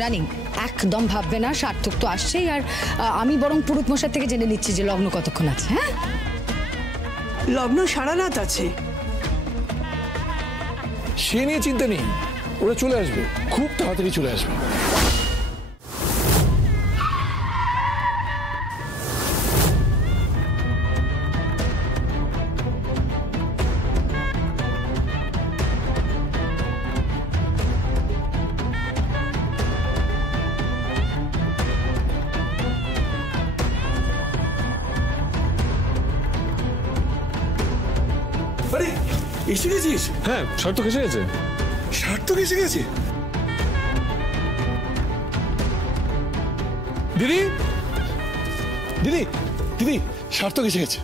রানী একদম ভাববে না, সার্থক তো আসছেই। আর আমি বরং পুরুত মশাই থেকে জেনে নিচ্ছি যে লগ্ন কতক্ষণ আছে। হ্যাঁ, লগ্ন সারা রাত আছে। সে নিয়ে চিন্তা নেই, ওরা চলে আসবে, খুব তাড়াতাড়ি চলে আসবে। আরে এসে গেছিস? হ্যাঁ, সার্থক এসে গেছে। সার্থক এসে গেছে? দিদি দিদি দিদি, সার্থক এসে গেছে।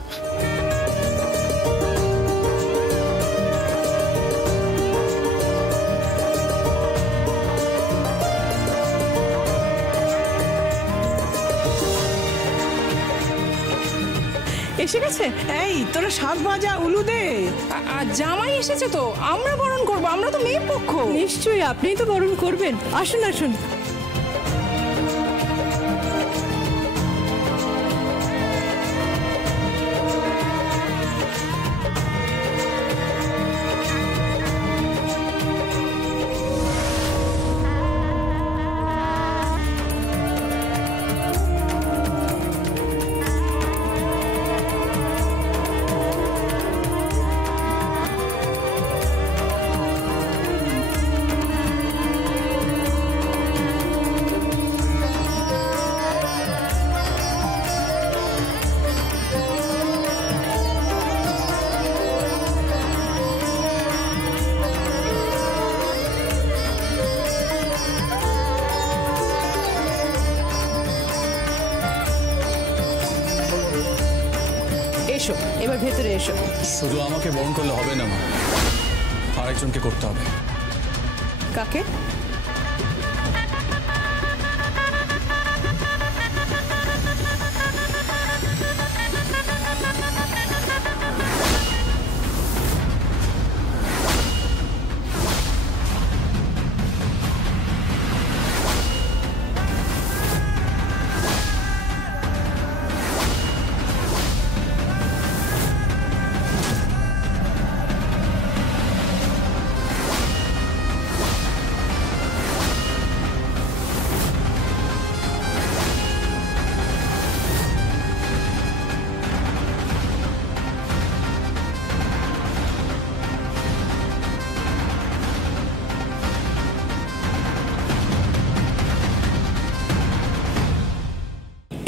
এসে গেছে? এই তোরা শাক ভাজা উলু দে। জামাই এসেছে তো, আমরা বরণ করবো, আমরা তো মেয়ে পক্ষ। নিশ্চয়ই আপনিই তো বরণ করবেন, আসুন আসুন। এসো, এবার ভেতরে এসো। শুধু আমাকে বরণ করলে হবে না মা, আরেকজনকে করতে হবে। কাকে?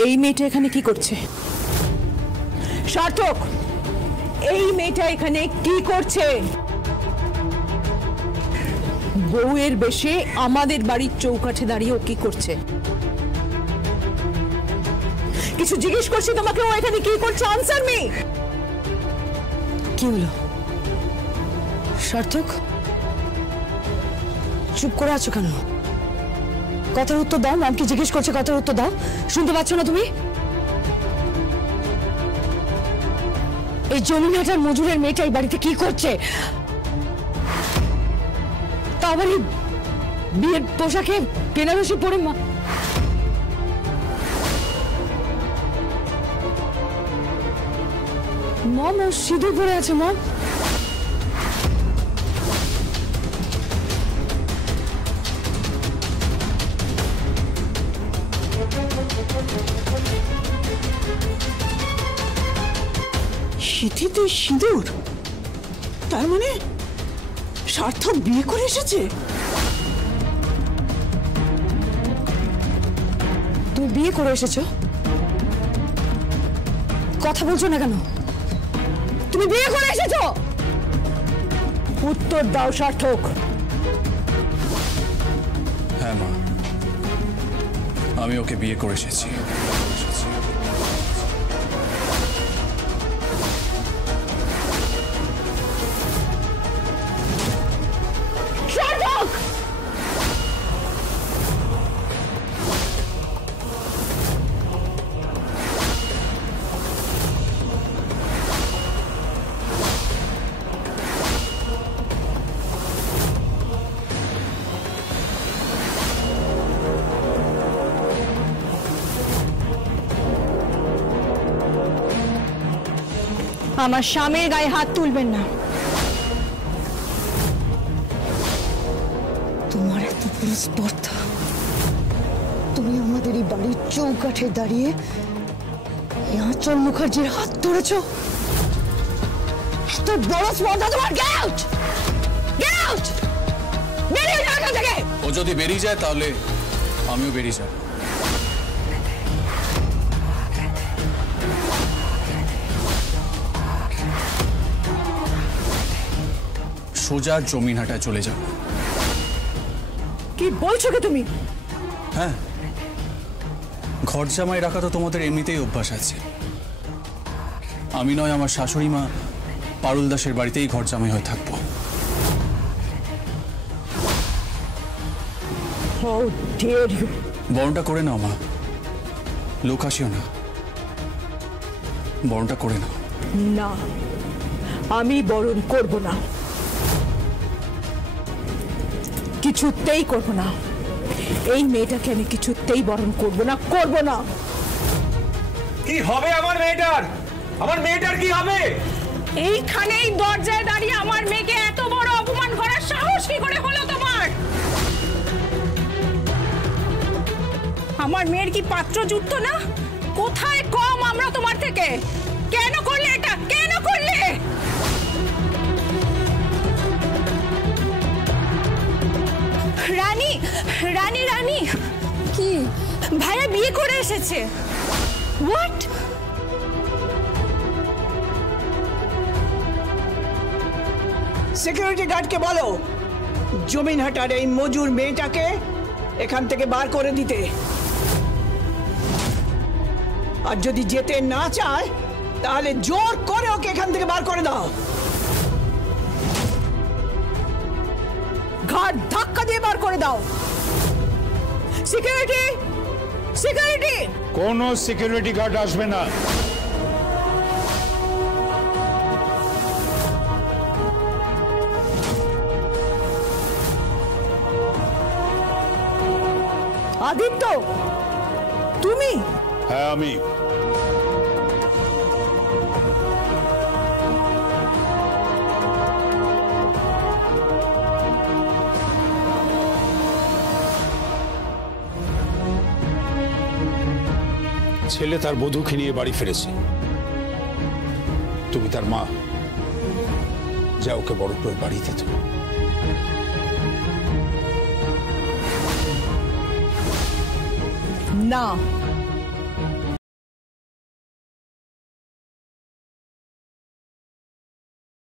এই মেয়েটা এখানে কি করছে? সার্থক, এই মেয়েটা এখানে কি করছে? বউয়ের বেশে আমাদের বাড়ির চৌকাঠে দাঁড়িয়ে ও কি করছে? কিছু জিজ্ঞেস করছি তোমাকে, ও এখানে কি করছে? Answer me. কি হলো সার্থক, চুপ করে আছো কেন? কথার উত্তর দাও। নাম কি জিজ্ঞেস করছে, কথার উত্তর দাও। শুনতে পাচ্ছ না তুমি? এই জমিনাটার মজুরের মেয়েটা এই বাড়িতে কি করছে? তা আবার এই বিয়ের পোশাকে বেনারসি পরে। মম, ও সিঁদুর পরে আছে মম। সিঁথিতে সিঁদুর? তার মানে সার্থক বিয়ে করে এসেছে? তুমি বিয়ে করে এসেছো, কথা বলছো না কেন? তুমি বিয়ে করে এসেছো? উত্তর দাও সার্থক। হ্যাঁ মা, আমি ওকে বিয়ে করে এসেছি। আমার স্বামীর গায়ে হাত তুলবেন না। তোমার এত বড় স্পর্ধা, তুমি আমাদের এই বাড়ির চৌকাঠে দাঁড়িয়ে এই আঁচল মুখার্জির হাত ধরেছ? এত বড় স্পর্ধা তোমার? Get out! Get out! বেরিয়ে যাও এখান থেকে। ও যদি বেরিয়ে যায় তাহলে আমিও বেরিয়ে যাব। সোজা জমিনহাটায় চলে যাব। কি বলছো কি তুমি? হ্যাঁ, ঘর জামাই রাখা তো তোমাদের এমনিতেই অভ্যাস আছে। আমি নয়, আমার শাশুড়ি মা পারুল দাসের বাড়িতেই ঘর জামাই হয়ে থাকবো। How dare you! বরণটা করে নাও মা, লোক আসিও না, বরণটা করে নাও। না, আমি বরণ করব না, কিছুতেই করব না। এই মেয়েটাকে আমি কিছুতেই বরণ করব না, করব না। কি হবে আমার মেয়েটার? আমার মেয়েটার কি হবে? এইখানেই দরজায় দাঁড়িয়ে আমার মেয়েকে এত বড় অপমান করার সাহস কি করে হলো তোমার? আমার মেয়ের কি পাত্র জুটতো না? কোথায় কম আমরা তোমার থেকে? কেন করলে এটা? কেন করলে? রানী, রানী, রানী, কি ভাইয়া বিয়ে করে এসেছে? হোয়াট? সিকিউরিটি গার্ডকে বলো জমিনহাটার এই মজুর মেয়েটাকে এখান থেকে বার করে দিতে। আর যদি যেতে না চায় তাহলে জোর করে ওকে এখান থেকে বার করে দাও। ঘাট ধাক্কা দিয়ে বার করে দাও। Security, security! কোনো সিকিউরিটি গার্ড আসবে না। আদিত্য, তুমি? হ্যাঁ, আমি। ছেলে তার বধূকে নিয়ে বাড়ি ফিরেছে। তুমি তার মা, যা ওকে বড় করে বাড়ি দিত। না,